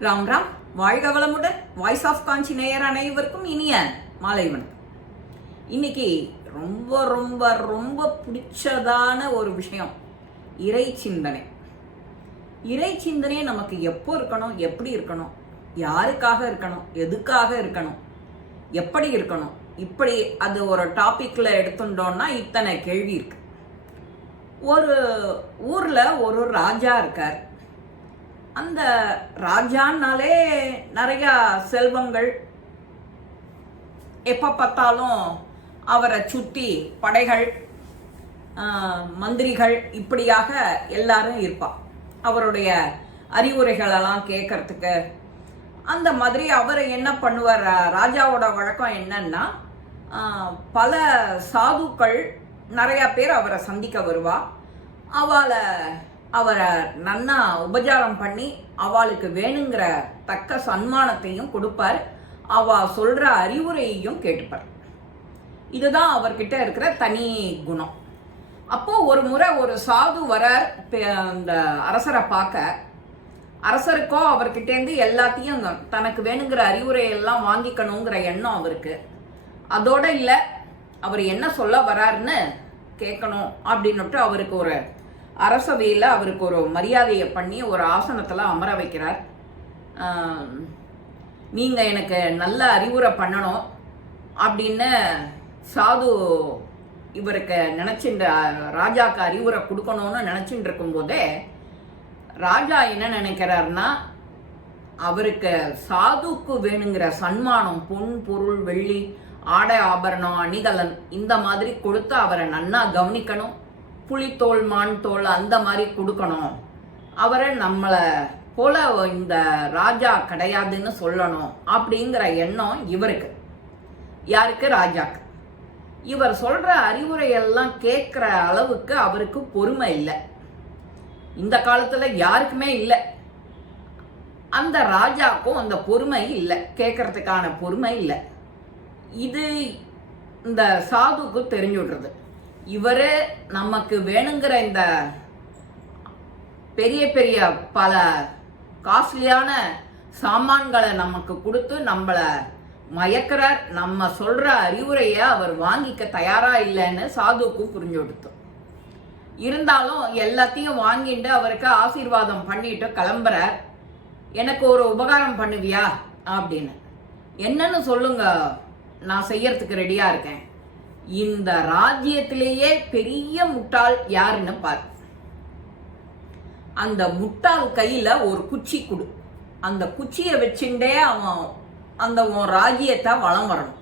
ராம் ராம். வாழ்க வளமுடன். Voice of காஞ்சி நேயர் அனைவருக்கும் இனிய மாலை வணக்கம். இன்னைக்கு ரொம்ப ரொம்ப ரொம்ப பிடிச்சதான ஒரு விஷயம். இறை சிந்தனை. இறை சிந்தனை நமக்கு எப்போ இருக்கணும் எப்படி இருக்கணும் யாருக்காக இருக்கணும் எதுக்காக இருக்கணும் எப்படி இருக்கணும் இப்படி அது ஒரு டாப்பிக்கில் எடுத்துட்டோம்னா இத்தனை கேள்வி இருக்கு. ஒரு ஊரில் ஒரு ராஜா இருக்கார். அந்த ராஜான்னாலே நிறைய செல்வங்கள். எப்ப பார்த்தாலும் அவரை சுற்றி படைகள் மந்திரிகள் இப்படியாக எல்லாரும் இருப்பா. அவருடைய அறிவுரைகளெல்லாம் கேட்கறதுக்கு அந்த மாதிரி அவர் என்ன பண்ணுவார்? ராஜாவோட வழக்கம் என்னன்னா பல சாதுக்கள் நிறைய பேர் அவரை சந்திக்க வருவா. அவளை அவரை நன்னா உபச்சாரம் பண்ணி அவளுக்கு வேணுங்கிற தக்க சன்மானத்தையும் கொடுப்பார். அவ சொல்கிற அறிவுரையையும் கேட்டுப்பார். இதுதான் அவர்கிட்ட இருக்கிற தனி குணம். அப்போ ஒரு முறை ஒரு சாது வர அந்த அரசரை பார்க்க. அரசருக்கோ அவர்கிட்டேருந்து எல்லாத்தையும் தனக்கு வேணுங்கிற அறிவுரையெல்லாம் வாங்கிக்கணுங்கிற எண்ணம் அவருக்கு. அதோட இல்லை அவர் என்ன சொல்ல வராருன்னு கேட்கணும் அப்படின்னுட்டு அவருக்கு ஒரு அரசவையில் அவருக்கு ஒரு மரியாதையை பண்ணி ஒரு ஆசனத்தில் அமர வைக்கிறார். நீங்கள் எனக்கு நல்ல அறிவுரை பண்ணணும் அப்படின்னு சாது இவருக்கு நினைச்சுட்டு ராஜாக்கு அறிவுரை கொடுக்கணும்னு நினச்சிட்டு இருக்கும்போதே ராஜா என்ன நினைக்கிறாருன்னா அவருக்கு சாதுக்கு வேணுங்கிற சன்மானம் பொன் பொருள் வெள்ளி ஆடை ஆபரணம் அணிகலன் இந்த மாதிரி கொடுத்து அவரை நன்னா கவனிக்கணும். புளித்தோல் மான் தோல் அந்த மாதிரி கொடுக்கணும். அவரை நம்மளை போல இந்த ராஜா கிடையாதுன்னு சொல்லணும் அப்படிங்கிற எண்ணம் இவருக்கு. யாருக்கு? ராஜாக்கு. இவர் சொல்கிற அறிவுரையெல்லாம் கேட்குற அளவுக்கு அவருக்கு பொறுமை இல்லை. இந்த காலத்தில் யாருக்குமே இல்லை. அந்த ராஜாக்கும் அந்த பொறுமை இல்லை. கேட்கறதுக்கான பொறுமை இல்லை. இது இந்த சாதுக்கு தெரிஞ்சு விடுறது. இவரே நமக்கு வேணுங்கிற இந்த பெரிய பெரிய பல காஸ்ட்லியான சாமான்களை நமக்கு கொடுத்து நம்மள மயக்கிறார். நம்ம சொல்ற அறிவுரையை அவர் வாங்கிக்க தயாரா இல்லைன்னு சாதுக்கு புரிஞ்சு கொடுத்தோம். இருந்தாலும் எல்லாத்தையும் வாங்கிட்டு அவருக்கு ஆசீர்வாதம் பண்ணிட்டு கிளம்புறார். எனக்கு ஒரு உபகாரம் பண்ணுவியா? அப்படின்னு. என்னன்னு சொல்லுங்க. நான் செய்யறதுக்கு ரெடியா இருக்கேன். இந்த ராஜ்யத்திலேயே பெரிய முட்டாள் யாருன்னு பாரு. அந்த முட்டாள் கையில ஒரு குச்சி கொடு. அந்த குச்சியை வச்சுட்டே அவன் அந்த உன் ராஜ்யத்தை வளம் வரணும்.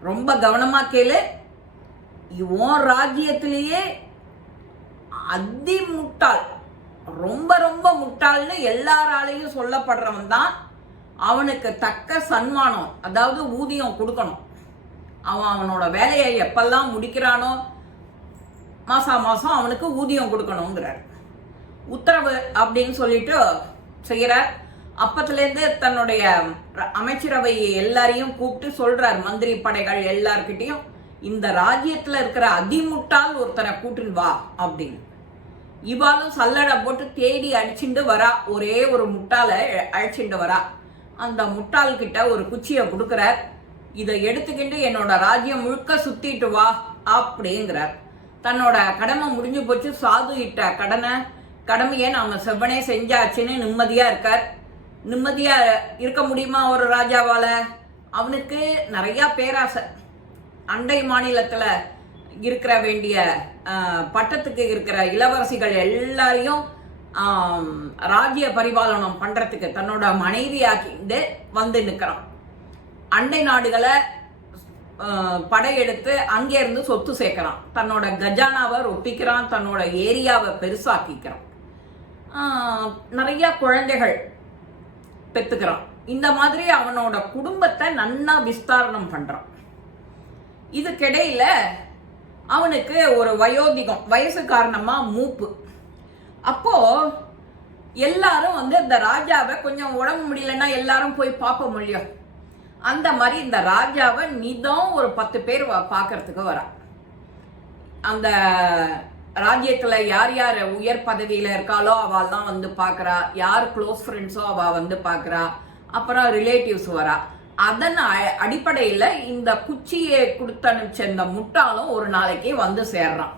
ரொம்ப கவனமா கேளு. உன் ராஜ்யத்திலேயே அதி முட்டாள் ரொம்ப ரொம்ப முட்டாள்னு எல்லாராலையும் சொல்லப்படுறவன் தான் அவனுக்கு தக்க சன்மானம் அதாவது ஊதியம் கொடுக்கணும். அவன் அவனோட வேலையை எப்பெல்லாம் முடிக்கிறானோ மாசா மாசம் அவனுக்கு ஊதியம் கொடுக்கணுங்கிறார். உத்தரவு அப்படின்னு சொல்லிட்டு செய்கிறார் அப்பத்துலேருந்து தன்னுடைய அமைச்சரவையை அமைச்சரவை எல்லாரையும் கூப்பிட்டு சொல்றார் மந்திரி படைகள் எல்லார்கிட்டையும் இந்த ராஜ்யத்தில் இருக்கிற அதிமுட்டால் ஒருத்தனை கூட்டில் வா அப்படின்னு. இவாலும் சல்லடை போட்டு தேடி அடிச்சுட்டு வரா ஒரே ஒரு முட்டாளை அழைச்சிண்டு வரா. அந்த முட்டாள்கிட்ட ஒரு குச்சியை கொடுக்குறார். இதை எடுத்துக்கிட்டு என்னோட ராஜ்யம் முழுக்க சுத்திட்டு வா அப்படிங்கிறார். தன்னோட கடமை முடிஞ்சு போச்சு. சாது இட்ட கடனை கடமையை நாம செவ்வனே செஞ்சாச்சுன்னு நிம்மதியா இருக்கார். நிம்மதியா இருக்க முடியுமா ஒரு ராஜாவால? அவனுக்கு நிறைய பேராசை. அண்டை மாநிலத்துல இருக்கிற வேண்டிய பட்டத்துக்கு இருக்கிற இளவரசிகள் எல்லாரையும் ராஜ்ய பரிபாலனம் பண்றதுக்கு தன்னோட மனைவியாக்கிட்டு வந்து நிற்கிறான் அண்டை நாடுகளை படையெடுத்து அங்கே இருந்து சொத்து சேர்க்கிறான் தன்னோட கஜானாவை ஒப்பிக்கிறான் தன்னோட ஏரியாவை பெருசாக்கிக்கிறான். நிறைய குழந்தைகள் பெற்றுக்கிறான் இந்த மாதிரி அவனோட குடும்பத்தை நன்னா விஸ்தாரணம் பண்ணுறான் இதுக்கிடையில் அவனுக்கு ஒரு வயோதிகம் வயசு காரணமாக மூப்பு. அப்போது எல்லாரும் வந்து இந்த ராஜாவை கொஞ்சம் உடம்பு முடியலன்னா எல்லாரும் போய் பார்ப்ப முடியும் அந்த மாதிரி இந்த ராஜாவை நிதம் ஒரு பத்து பேர் பார்க்கறதுக்கு வரா. அந்த ராஜ்யத்தில் யார் யார் உயர் பதவியில் இருக்காளோ அவள் தான் வந்து பார்க்குறா. யார் க்ளோஸ் ஃப்ரெண்ட்ஸோ அவள் வந்து பார்க்கறா. அப்புறம் ரிலேட்டிவ்ஸ் வரா. அதன் அடிப்படையில் இந்த குச்சியை கொடுத்து அனுப்பிச்ச இந்த முட்டாளும் ஒரு நாளைக்கு வந்து சேர்றான்.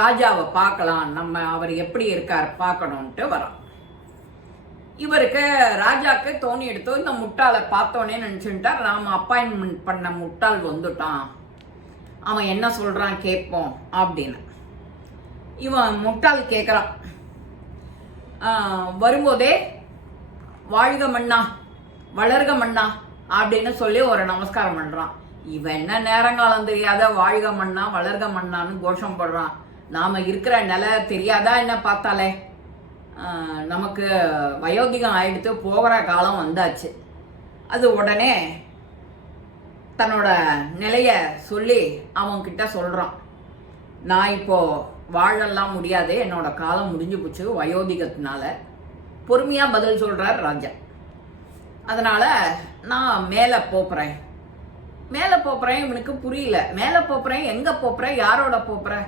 ராஜாவை பார்க்கலாம். நம்ம அவர் எப்படி இருக்கார் பார்க்கணுன்ட்டு வரான் இவருக்கு ராஜாக்கு தோணி எடுத்தோ இந்த முட்டாளை பார்த்தோன்னே நினச்சுட்டார். நாம் அப்பாயின்மெண்ட் பண்ண முட்டாள் வந்துட்டான். அவன் என்ன சொல்கிறான் கேட்போம் அப்படின்னு. இவன் முட்டாள் கேட்குறான் வரும்போதே வாழ்க மண்ணா வளர்க மண்ணா அப்படின்னு சொல்லி ஒரு நமஸ்காரம் பண்ணுறான் இவன் என்ன நேரங்காலம் தெரியாத வாழ்க மண்ணா வளர்க மண்ணான்னு கோஷம் போடுறான். நாம் இருக்கிற நில தெரியாதா என்ன பார்த்தாலே? நமக்கு வயோதிகம் ஆயிடுத்து போகிற காலம் வந்தாச்சு. அது உடனே தன்னோட நிலையை சொல்லி அவன்கிட்ட சொல்கிறான் நான் இப்போது வாழலாம் முடியாது. என்னோட காலம் முடிஞ்சு போச்சு வயோதிகத்தினால. பொறுமையாக பதில் சொல்கிறார் ராஜா. அதனால் நான் மேலே போப்புறேன். மேலே போப்புறேன் இவனுக்கு புரியல. மேலே போப்புறேன். எங்கே போப்புறேன்? யாரோட போப்புறேன்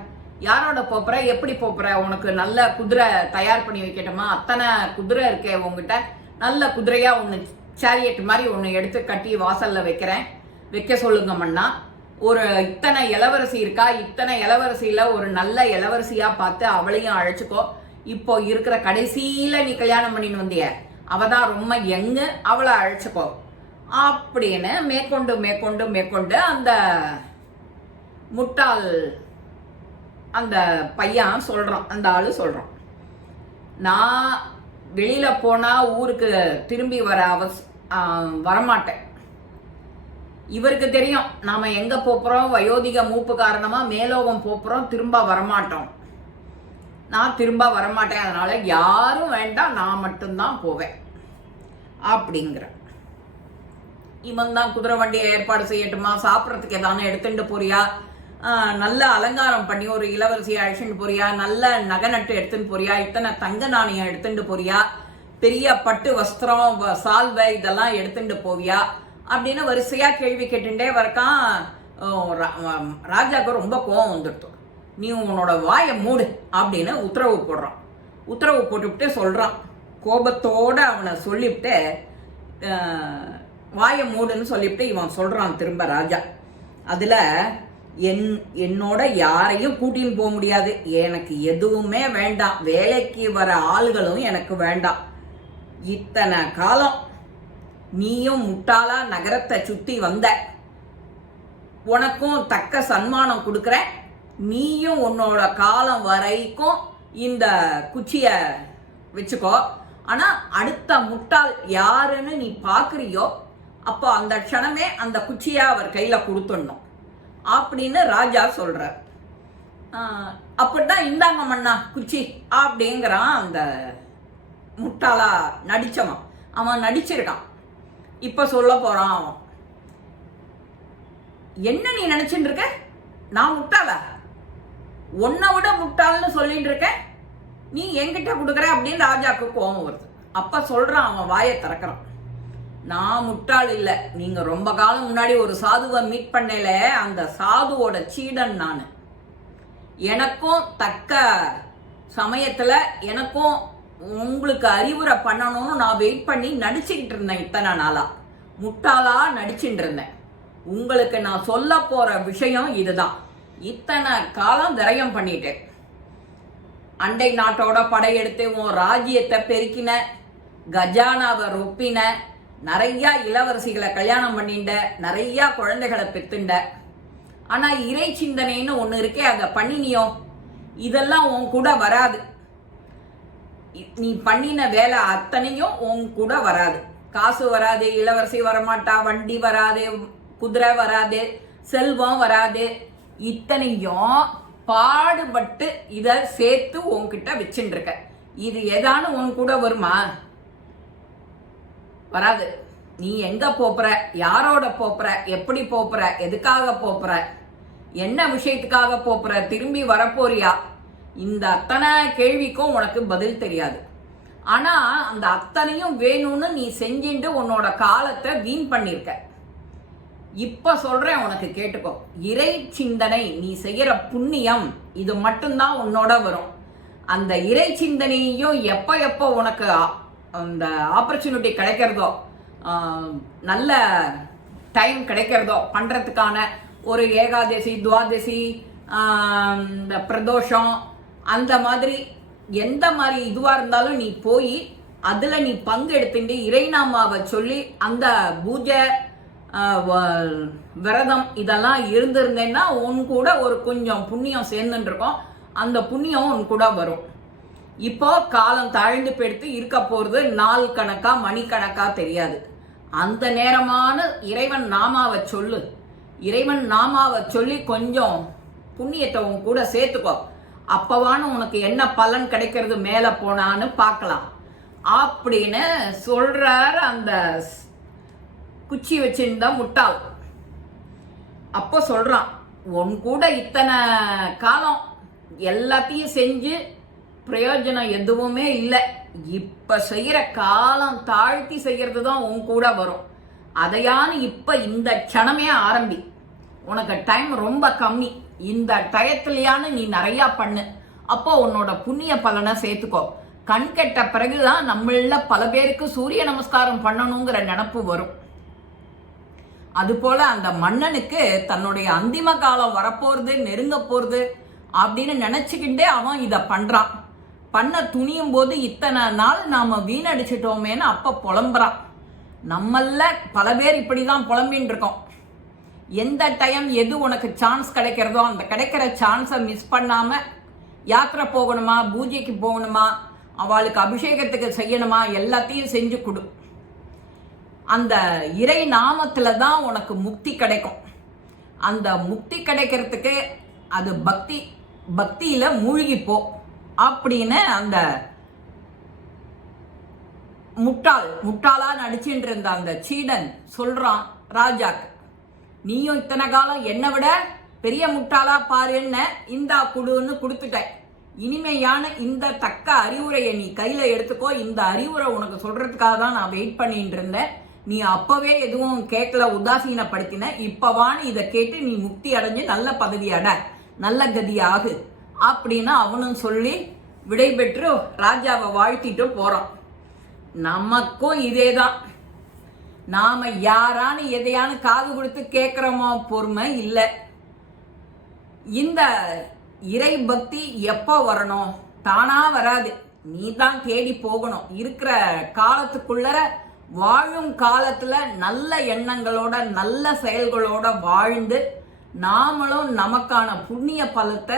யாரோட போப்புற? எப்படி போப்புற? உனக்கு நல்ல குதிரை தயார் பண்ணி வைக்கட்டுமா? அத்தனை குதிரை இருக்கே உங்ககிட்ட நல்ல குதிரையா ஒன்று சேரியட் மாதிரி ஒன்று எடுத்து கட்டி வாசல்ல வைக்கிறேன். வைக்க சொல்லுங்க மண்ணா ஒரு இத்தனை இளவரசி இருக்கா? இத்தனை இளவரசியில ஒரு நல்ல இளவரசியா பார்த்து அவளையும் அழைச்சிக்கோ. இப்போ இருக்கிற கடைசியில நீ கல்யாணம் பண்ணின்னு வந்திய. அவ தான் ரொம்ப எங்க அவளை அழைச்சிக்கோ. அப்படின்னு மேற்கொண்டு மேற்கொண்டு மேற்கொண்டு அந்த முட்டாள் அந்த பையன் சொல்கிறான் அந்த ஆள் சொல்கிறான் நான் வெளியில் போனால் ஊருக்கு திரும்பி வர அவஸ் வரமாட்டேன். இவருக்கு தெரியும் நாம் எங்கே போகிறோம் வயோதிக மூப்பு காரணமாக மேலோகம் போகிறோம் திரும்ப வரமாட்டோம். நான் திரும்ப வரமாட்டேன் அதனால் யாரும் வேண்டாம் நான் மட்டும்தான் போவேன். அப்படிங்கிற. இவன் தான் குதிரை வண்டியை ஏற்பாடு செய்யட்டுமா? சாப்பிட்றதுக்கு ஏதானு எடுத்துட்டு போறியா? நல்ல அலங்காரம் பண்ணி ஒரு இளவரசியை அழைச்சிட்டு போறியா? நல்ல நகை நட்டு எடுத்துன்னு போறியா? இத்தனை தங்க நாணயம் எடுத்துட்டு போறியா? பெரிய பட்டு வஸ்திரம் வ- சால்வை இதெல்லாம் எடுத்துட்டு போவியா? அப்படின்னு வரிசையா கேள்வி கேட்டுட்டே வரக்கான் ராஜாவுக்கு ரொம்ப கோவம் வந்துடுத்து நீ உன்னோட வாயை மூடு அப்படின்னு உத்தரவு போடுறான். உத்தரவு போட்டுவிட்டு சொல்றான். கோபத்தோடு அவனை சொல்லிவிட்டு வாயை மூடுன்னு சொல்லிவிட்டு இவன் சொல்றான் திரும்ப ராஜா. அதில் என் என்னோட யாரையும் கூட்டின்னு போக முடியாது. எனக்கு எதுவுமே வேண்டாம். வேலைக்கு வர ஆள்களும் எனக்கு வேண்டாம். இத்தனை காலம் நீயும் முட்டாளா நகரத்தை சுற்றி வந்த. உனக்கும் தக்க சன்மானம் கொடுக்குறேன். நீயும் உன்னோட காலம் வரைக்கும் இந்த குச்சிய வச்சுக்கோ. ஆனால் அடுத்த முட்டாள் யாருன்னு நீ பார்க்குறியோ அப்போ அந்த க்ஷணமே அந்த குச்சியை அவர் கையில் கொடுத்துடணும். அப்படின்னு ராஜா சொல்கிறார் அப்படிதான் இந்தாங்க மண்ணா குச்சி அப்படிங்கிறான் அந்த முட்டாளா நடிச்சவன். அவன் நடிச்சிருக்கான். இப்போ சொல்ல போகிறான் அவன். என்ன நீ நினச்சிட்டு இருக்க? நான் முட்டாளா? உன்னை விட முட்டாள்னு சொல்லிட்டு இருக்க? நீ என்கிட்ட கொடுக்குற அப்படின்னு ராஜாவுக்கு கோபம் வருது. அப்போ சொல்கிறான் அவன் வாயை திறக்கிறான். நான் முட்டாள் இல்லை. நீங்க ரொம்ப காலம் முன்னாடி ஒரு சாதுவை மீட் பண்ணல அந்த சாதுவோட சீடன் நான். எனக்கும் தக்க சமயத்துல எனக்கும் உங்களுக்கு அறிவுரை பண்ணணும்னு நான் வெயிட் பண்ணி நடிச்சுக்கிட்டு இருந்தேன் இத்தனை நாளா. முட்டாளா நடிச்சுட்டு இருந்தேன். உங்களுக்கு நான் சொல்ல போற விஷயம் இதுதான். இத்தனை காலம் விரயம் பண்ணிட்டேன். அண்டை நாட்டோட படையெடுத்து உன் ராஜ்யத்தை பெருக்கின கஜானாவை ரொப்பின நிறைய இளவரசிகளை கல்யாணம் பண்ணிண்ட நிறைய குழந்தைகளை பெத்துண்ட ஆனா இறை சிந்தனைன்னு ஒண்ணு இருக்கே அதை பண்ணினியோ? இதெல்லாம் உன் கூட வராது. நீ பண்ணின வேலை அத்தனையும் உன் கூட வராது. காசு வராது இளவரசி வரமாட்டா வண்டி வராது குதிரை வராது செல்வம் வராது. இத்தனையும் பாடுபட்டு இத சேர்த்து உன்கிட்ட வச்சுட்டு இருக்க. இது ஏதானு உன் கூட வருமா? வராது. நீ எங்க போப்புற? யாரோட போப்புற? எப்படி போப்புற? எதுக்காக போப்புற? என்ன விஷயத்துக்காக போப்புற? திரும்பி வரப்போறியா? இந்த அத்தனை கேள்விக்கும் உனக்கு பதில் தெரியாது. ஆனா அந்த அத்தனையும் வேணும்னு நீ செஞ்சுட்டு உன்னோட காலத்தை வீண் பண்ணிருக்க. இப்ப சொல்றேன் உனக்கு கேட்டுக்கோ. இறை சிந்தனை நீ செய்யற புண்ணியம் இது மட்டும்தான் உன்னோட வரும். அந்த இறை சிந்தனையும் எப்ப எப்ப உனக்கு அந்த ஆப்பர்ச்சுனிட்டி கிடைக்கிறதோ நல்ல டைம் கிடைக்கிறதோ பண்ணுறதுக்கான ஒரு ஏகாதசி துவாதசி இந்த பிரதோஷம் அந்த மாதிரி எந்த மாதிரி இதுவாக இருந்தாலும் நீ போய் அதில் நீ பங்கெடுத்துட்டு இறைநாமாவை சொல்லி அந்த பூஜை வ- விரதம் இதெல்லாம் இருந்திருந்தேன்னா உன் கூட ஒரு கொஞ்சம் புண்ணியம் சேர்ந்துட்டு அந்த புண்ணியம் உன் கூட வரும். இப்போ காலம் தாழ்ந்து போயிடுத்து இருக்க போகிறது நாள் கணக்கா மணி கணக்கா தெரியாது. அந்த நேரமான இறைவன் நாமாவை சொல்லு. இறைவன் நாமாவை சொல்லி கொஞ்சம் புண்ணியத்தை உன் கூட சேர்த்துக்கோ. அப்பவான உனக்கு என்ன பலன் கிடைக்கிறது மேலே போனான்னு பார்க்கலாம். அப்படின்னு சொல்றார் அந்த குச்சி வச்சிருந்த முட்டாள். அப்போ சொல்றான் உன் கூட இத்தனை காலம் எல்லாத்தையும் செஞ்சு பிரயோஜனம் எதுவுமே இல்லை. இப்போ செய்கிற காலம் தாழ்த்தி செய்கிறது தான் உன் கூட வரும். அதையான இப்போ இந்த க்ஷணமே ஆரம்பி. உனக்கு டைம் ரொம்ப கம்மி. இந்த டயத்துலயான நீ நிறையா பண்ணு. அப்போ உன்னோட புண்ணிய பலனை சேர்த்துக்கோ. கண் கெட்ட பிறகுதான் நம்மள பல பேருக்கு சூரிய நமஸ்காரம் பண்ணணுங்கிற நினப்பு வரும். அதுபோல அந்த மன்னனுக்கு தன்னுடைய அந்திம காலம் வரப்போறது நெருங்க போறது அப்படின்னு நினைச்சுக்கிட்டே அவன் இதை பண்றான். பண்ண துணியும் போது இத்தனை நாள் நாம வீணடிச்சிட்டோமேன்னு அப்ப புலம்புறான் நம்மள பல பேர் இப்படிதான் புலம்பின்னு இருக்கோம் எந்த டைம் எது உனக்கு சான்ஸ் கிடைக்கிறதோ அந்த கிடைக்கிற சான்ஸை மிஸ் பண்ணாம யாத்திரை போகணுமா பூஜைக்கு போகணுமா அவளுக்கு அபிஷேகத்துக்கு செய்யணுமா எல்லாத்தையும் செஞ்சு கொடு. அந்த இறை நாமத்துல தான் உனக்கு முக்தி கிடைக்கும். அந்த முக்தி கிடைக்கிறதுக்கு அது பக்தி பக்தியில மூழ்கிப்போ. அப்படின்னு அந்த முட்டாள் முட்டாளா நடிச்சுட்டு இருந்த அந்த சீடன் சொல்றான் ராஜாக்கு நீயும் இத்தனை காலம் என்னை விட பெரிய முட்டாளா பாரு என்ன? இந்தா குடுன்னு கொடுத்துட்டேன். இனிமையான இந்த தக்க அறிவுரையை நீ கையில எடுத்துக்கோ. இந்த அறிவுரை உனக்கு சொல்றதுக்காக தான் நான் வெயிட் பண்ணிட்டு இருந்தேன். நீ அப்பவே எதுவும் கேட்கல உதாசீனப்படுத்தின. இப்பவான்னு இதை கேட்டு நீ முக்தி அடைஞ்சு நல்ல பதவி அட. நல்ல கதியாகு. அப்படின்னு அவனும் சொல்லி விடைபெற்று ராஜாவை வாழ்த்திட்டு போறான். நமக்கும் இதேதான். நாம யாரான்னு எதையானு காது கொடுத்து கேட்கிறோமோ பொறுமை இல்லை. இந்த இறை பக்தி எப்போ வரணும்? தானா வராது. நீ தான் தேடி போகணும். இருக்கிற காலத்துக்குள்ள வாழும் காலத்துல நல்ல எண்ணங்களோட நல்ல செயல்களோட வாழ்ந்து நாமளும் நமக்கான புண்ணிய பலத்தை